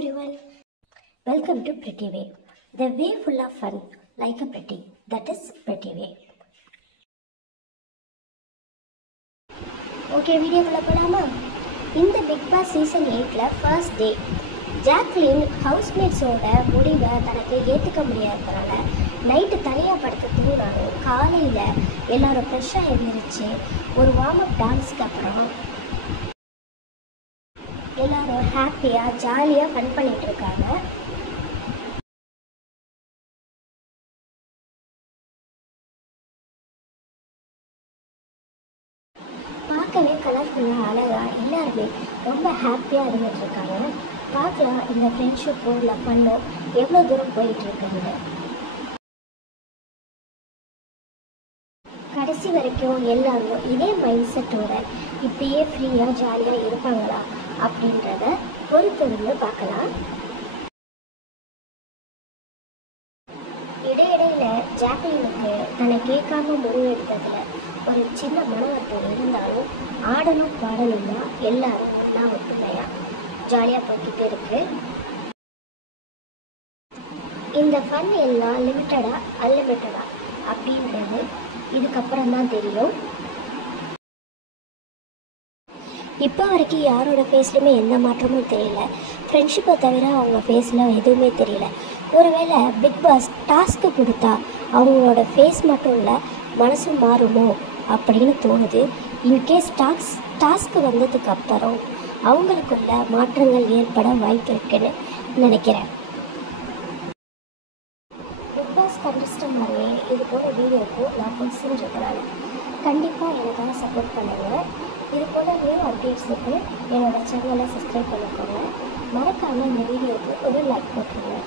everyone, welcome to Pretty Way. The way full of fun, like a pretty. That is Pretty Way. Okay, video குள்ள போலாமா? இந்த Bigg Boss season 8ல first day Jacqueline ஹவுஸ்மேட்ஸோட முடிவை தனக்கு ஏற்றுக்க முடியாததுனால night தனியாக படுத்து தூங்கினாலும் காலையில் எல்லாரும் ஃப்ரெஷ்ஷாக எழுந்திரிச்சு ஒரு வார்ம் அப் டான்ஸ்க்கு அப்புறம் எல்லாரும் ஹாப்பியாக ஜாலியாக ஃபன் பண்ணிகிட்டு இருக்காங்க. பார்க்கவே கலர்ஃபுல்லாக அழகாக எல்லாருமே ரொம்ப ஹாப்பியாக இருந்துகிட்டு இருக்காங்க. பார்க்கலாம் இந்த ஃப்ரெண்ட்ஷிப்போ இல்லை ஃபன்னோ எவ்வளோ தூரம் போயிட்டுருக்குன்னு. கடைசி வரைக்கும் எல்லாரும் இதே மைண்ட் செட்டோட இப்படியே ஃப்ரீயாக ஜாலியாக இருப்பாங்களா அப்படின்றத பொறுத்திருந்து பார்க்கலாம். இடையிடையில ஜாக்லினுக்கு தன்னை கேட்காம முடிவெடுத்ததில் ஒரு சின்ன மனவர்த்தம் இருந்தாலும் ஆடணும் பாடணும்னா எல்லாரும் ஒன்றா ஒத்துமையா ஜாலியாக போய்கிட்டு இருக்கு. இந்த ஃபன் எல்லாம் லிமிட்டடா அன்லிமிட்டடா அப்படின்றது இதுக்கப்புறம் தான் தெரியும். இப்போ வரைக்கும் யாரோட ஃபேஸ்லையுமே எந்த மாற்றமும் தெரியல. ஃப்ரெண்ட்ஷிப்பை தவிர அவங்க ஃபேஸில் எதுவுமே தெரியல. ஒருவேளை பிக் பாஸ் டாஸ்க்கு கொடுத்தா அவங்களோட ஃபேஸ் மட்டும் இல்லை மனசும் மாறுமோ அப்படின்னு தோணுது. இன்கேஸ் டாஸ்க்கு வந்ததுக்கு அப்புறம் அவங்களுக்குள்ள மாற்றங்கள் ஏற்பட வாய்ப்பு இருக்குன்னு நினைக்கிறேன். பிக் பாஸ் கண்டஸ்டன்ட் மாதிரியே இது போல் வீடியோக்கு நான் புதுசுன்னு இருக்கிறேன். கண்டிப்பாக எனக்காக சப்போர்ட் பண்ணுங்கள். இது போல் நியூ அப்டேட்ஸுக்கு என்னோடய சேனலை சப்ஸ்கிரைப் பண்ணிக்கோங்க. மறக்காமல் இந்த வீடியோவுக்கு ஒரு லைக் போட்டுருங்க.